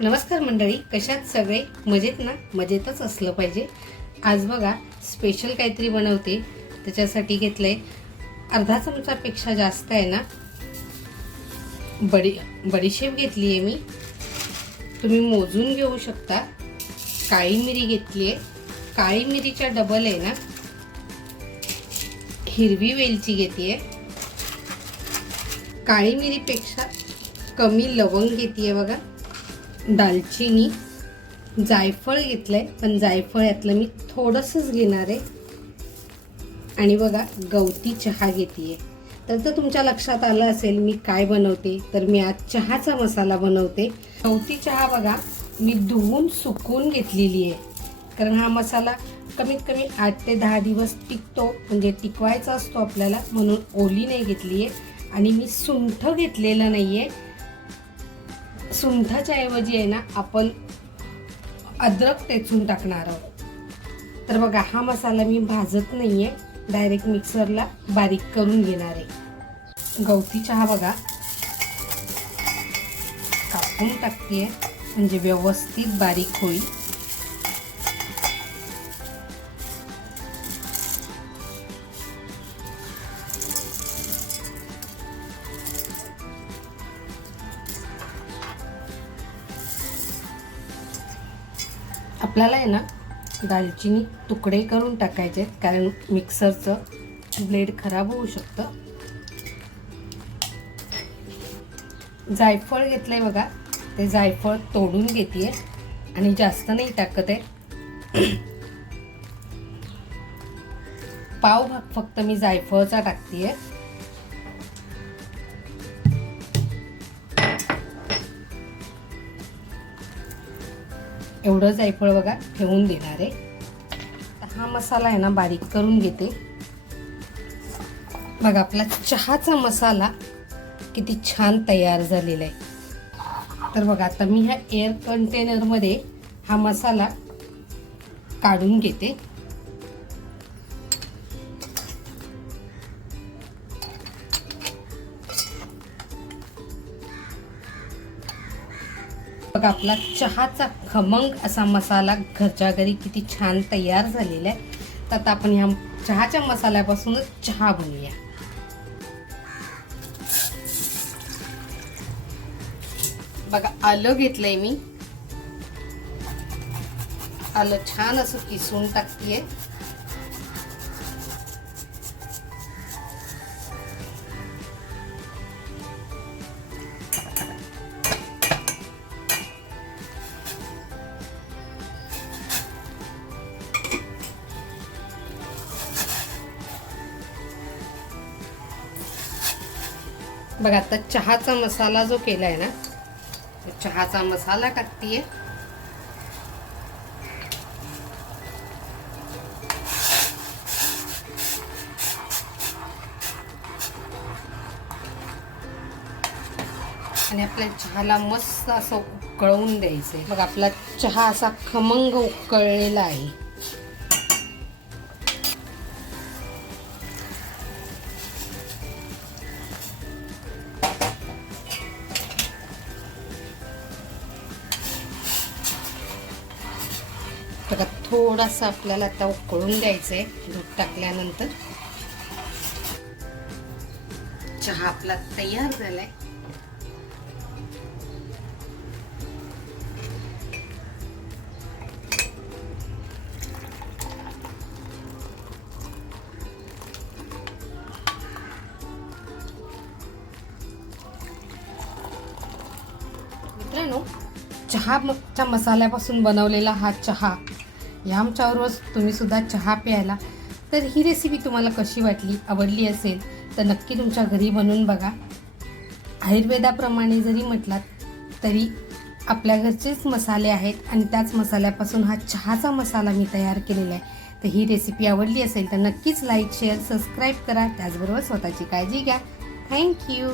नमस्कार मंडळी कशात सगळे? मजेत ना? मजेतच असलं पाहिजे. आज बघा स्पेशल काहीतरी बनवते. त्याच्यासाठी घेतलंय अर्धा चमचापेक्षा जास्त आहे ना? बडी बडीशेप घेतली आहे मी. तुम्ही मोजून घेऊ शकता. काळी मिरी घेतली आहे काळी मिरीच्या डबल आहे ना? हिरवी वेलची घेते काळी मिरीपेक्षा कमी लवंग घेते बघा. दालचिनी जायफळ घेतलंय. पण जायफळ यातलं मी थोडंसंच घेणार आहे. आणि बघा गवती चहा घेते तर जर तुमच्या लक्षात आलं असेल मी काय बनवते? तर मी आज चहाचा मसाला बनवते. गवती चहा बघा मी धुवून सुकवून घेतलेली आहे. कारण हा मसाला कमीत कमी आठ ते दहा दिवस टिकतो. म्हणजे टिकवायचा असतो आपल्याला म्हणून ओली नाही घेतली आहे आणि मी सुंठ घेतलेलं नाही आहे सुंठाच्या ऐवजी आहे ना आपण अद्रक टेचून टाकणार आहोत. तर बघा हा मसाला मी भाजत नाही आहे डायरेक्ट मिक्सरला बारीक करून घेणार आहे. गवती चहा बघा. कापून टाकते. म्हणजे व्यवस्थित बारीक होईल. आपल्याला आहे ना दालचिनी तुकडे करून टाकायचे आहेत कारण मिक्सरचं ब्लेड खराब होऊ शकतं. जायफळ घेतलंय बघा. ते जायफळ तोडून घेते आणि जास्त नाही टाकत आहे. पाव भाग फक्त मी जायफळचा टाकते आहे एवढं जायफळ बघा ठेवून देणार आहे. हा मसाला आहे ना बारीक करून घेते. बघा आपला चहाचा मसाला किती छान तयार झालेला आहे. तर बघा आता मी ह्या एअर कंटेनरमध्ये हा मसाला काढून घेते. बघा आपला चहाचा खमंग असा मसाला घरच्या घरी किती छान तयार झालेला आहे. तर आता आपण ह्या चहाच्या मसाल्यापासूनच चहा बनवूया. बघा आलं घेतलंय मी. आलं छान असं किसून टाकतीये. बघा आता चहाचा मसाला जो केला आहे ना तो चहाचा मसाला टाकतीये. आणि आपल्या चहाला मस्त असं उकळवून द्यायचंय. मग आपला चहा असा खमंग उकळलेला आहे. बघा थोडासा आपल्याला आता उकळून द्यायचं आहे दूध टाकल्यानंतर. चहा आपला तयार झालाय. मित्रांनो चहाच्या मसाल्यापासून बनवलेला हा चहा या आमच्यावर तुम्ही सुद्धा चहा प्यायला. तर ही रेसिपी तुम्हाला कशी वाटली आवडली असेल तर नक्की तुमच्या घरी बनवून बघा. आयुर्वेदाप्रमाणे जरी म्हटलात तरी आपल्या घरचेच मसाले आहेत आणि त्याच मसाल्यापासून हा चहाचा मसाला मी तयार केलेला आहे. तर ही रेसिपी आवडली असेल तर नक्कीच लाईक शेअर सबस्क्राईब करा. त्याचबरोबर स्वतःची काळजी घ्या. थँक्यू